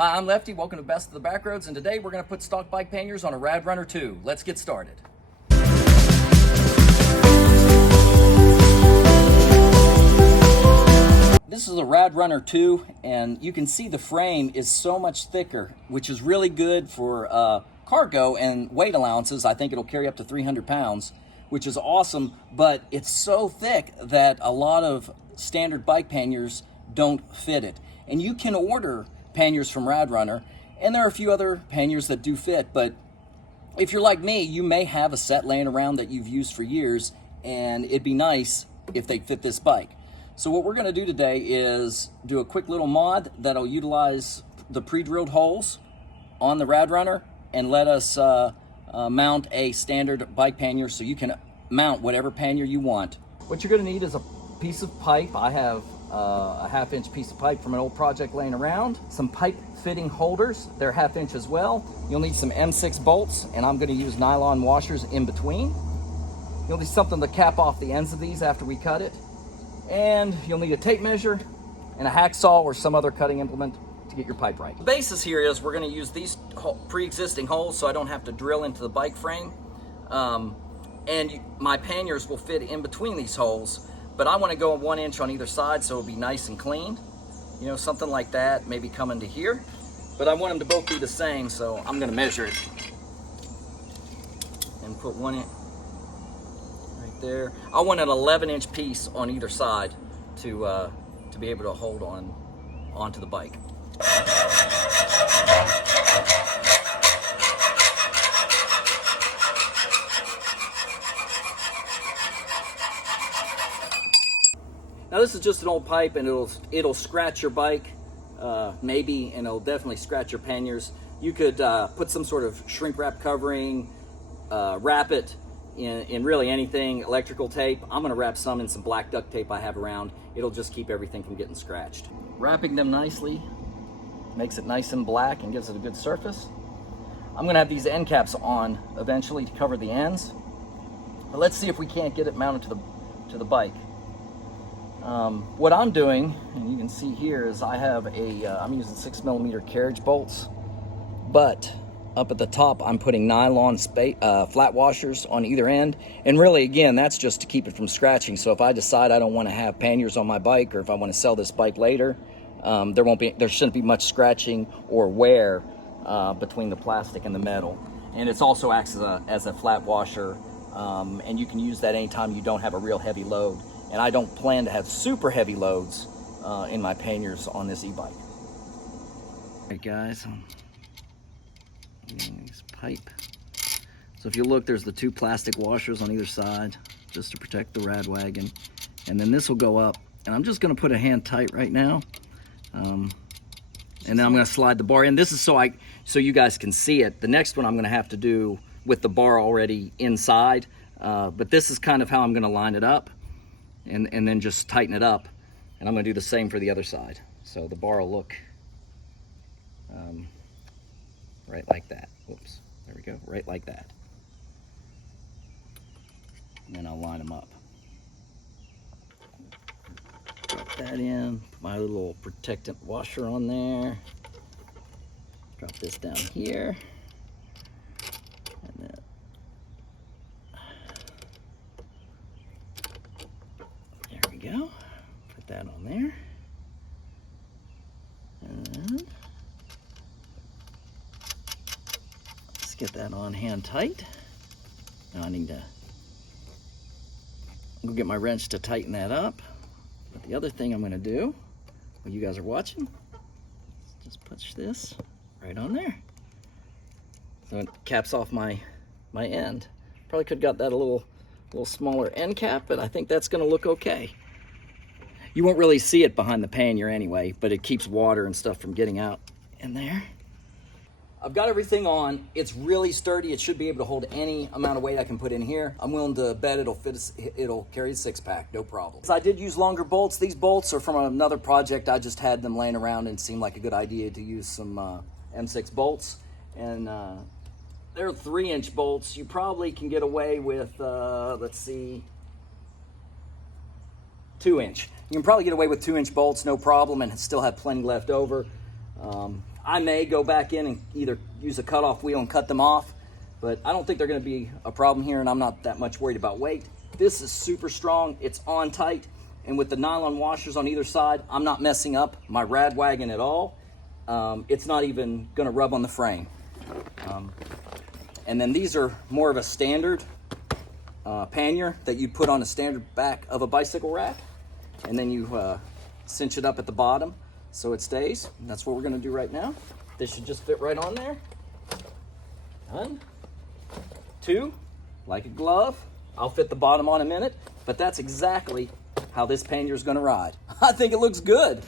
Hi, I'm Lefty. Welcome to Best of the Backroads, and today we're going to put stock bike panniers on a RadRunner2. Let's get started. This is a RadRunner2, and you can see the frame is so much thicker, which is really good for cargo and weight allowances. I think it'll carry up to 300 pounds, which is awesome, but it's so thick that a lot of standard bike panniers don't fit it. And you can order panniers from RadRunner, and there are a few other panniers that do fit, but if you're like me, you may have a set laying around that you've used for years, and it'd be nice if they fit this bike. So what we're going to do today is do a quick little mod that'll utilize the pre-drilled holes on the RadRunner and let us mount a standard bike pannier so you can mount whatever pannier you want. What you're going to need is a piece of pipe. I have a half-inch piece of pipe from an old project laying around. Some pipe fitting holders, they're half-inch as well. You'll need some M6 bolts, and I'm going to use nylon washers in between. You'll need something to cap off the ends of these after we cut it. And you'll need a tape measure and a hacksaw or some other cutting implement to get your pipe right. The basis here is we're going to use these pre-existing holes so I don't have to drill into the bike frame. My panniers will fit in between these holes, but I want to go 1 inch on either side so it'll be nice and clean. You know, something like that, maybe coming to here. But I want them to both be the same, so I'm going to measure it and put 1 inch right there. I want an 11-inch piece on either side to be able to hold onto the bike. Now this is just an old pipe, and it'll scratch your bike, maybe, and it'll definitely scratch your panniers. You could put some sort of shrink wrap covering, wrap it in really anything, electrical tape. I'm gonna wrap some in some black duct tape I have around. It'll just keep everything from getting scratched. Wrapping them nicely makes it nice and black and gives it a good surface. I'm gonna have these end caps on eventually to cover the ends. But let's see if we can't get it mounted to the bike. What I'm doing, and you can see here, is I have I'm using 6mm carriage bolts, but up at the top I'm putting nylon flat washers on either end, and really, again, that's just to keep it from scratching. So if I decide I don't want to have panniers on my bike, or if I want to sell this bike later, there shouldn't be much scratching or wear between the plastic and the metal. And it also acts as a flat washer, and you can use that anytime you don't have a real heavy load. And I don't plan to have super heavy loads in my panniers on this e-bike. All right, guys, I'm getting this pipe. So if you look, there's the 2 plastic washers on either side, just to protect the RadWagon. And then this will go up, and I'm just gonna put a hand tight right now. And then I'm gonna slide the bar in. This is so you guys can see it. The next one I'm gonna have to do with the bar already inside, but this is kind of how I'm gonna line it up. And then just tighten it up, and I'm going to do the same for the other side. So the bar will look right like that. Whoops, there we go, right like that. And then I'll line them up. Drop that in, put my little protectant washer on there. Drop this down here. And then go. Put that on there. And then let's get that on hand tight. Now I need to go get my wrench to tighten that up. But the other thing I'm going to do while you guys are watching is just push this right on there. So it caps off my end. Probably could have got that a little smaller end cap, but I think that's going to look okay. You won't really see it behind the pannier anyway, but it keeps water and stuff from getting out in there. I've got everything on. It's really sturdy. It should be able to hold any amount of weight I can put in here. I'm willing to bet it'll carry a 6-pack, no problem. So I did use longer bolts. These bolts are from another project. I just had them laying around and it seemed like a good idea to use some M6 bolts. And they're 3-inch bolts. You probably can get away with, let's see, 2-inch. You can probably get away with 2-inch bolts, no problem, and still have plenty left over. I may go back in and either use a cutoff wheel and cut them off, but I don't think they're gonna be a problem here, and I'm not that much worried about weight. This is super strong, it's on tight, and with the nylon washers on either side, I'm not messing up my RadWagon at all. It's not even gonna rub on the frame. And then these are more of a standard pannier that you put on a standard back of a bicycle rack, and then you cinch it up at the bottom so it stays. And that's what we're gonna do right now. This should just fit right on there. 1, 2, like a glove. I'll fit the bottom on in a minute, but that's exactly how this pannier is gonna ride. I think it looks good.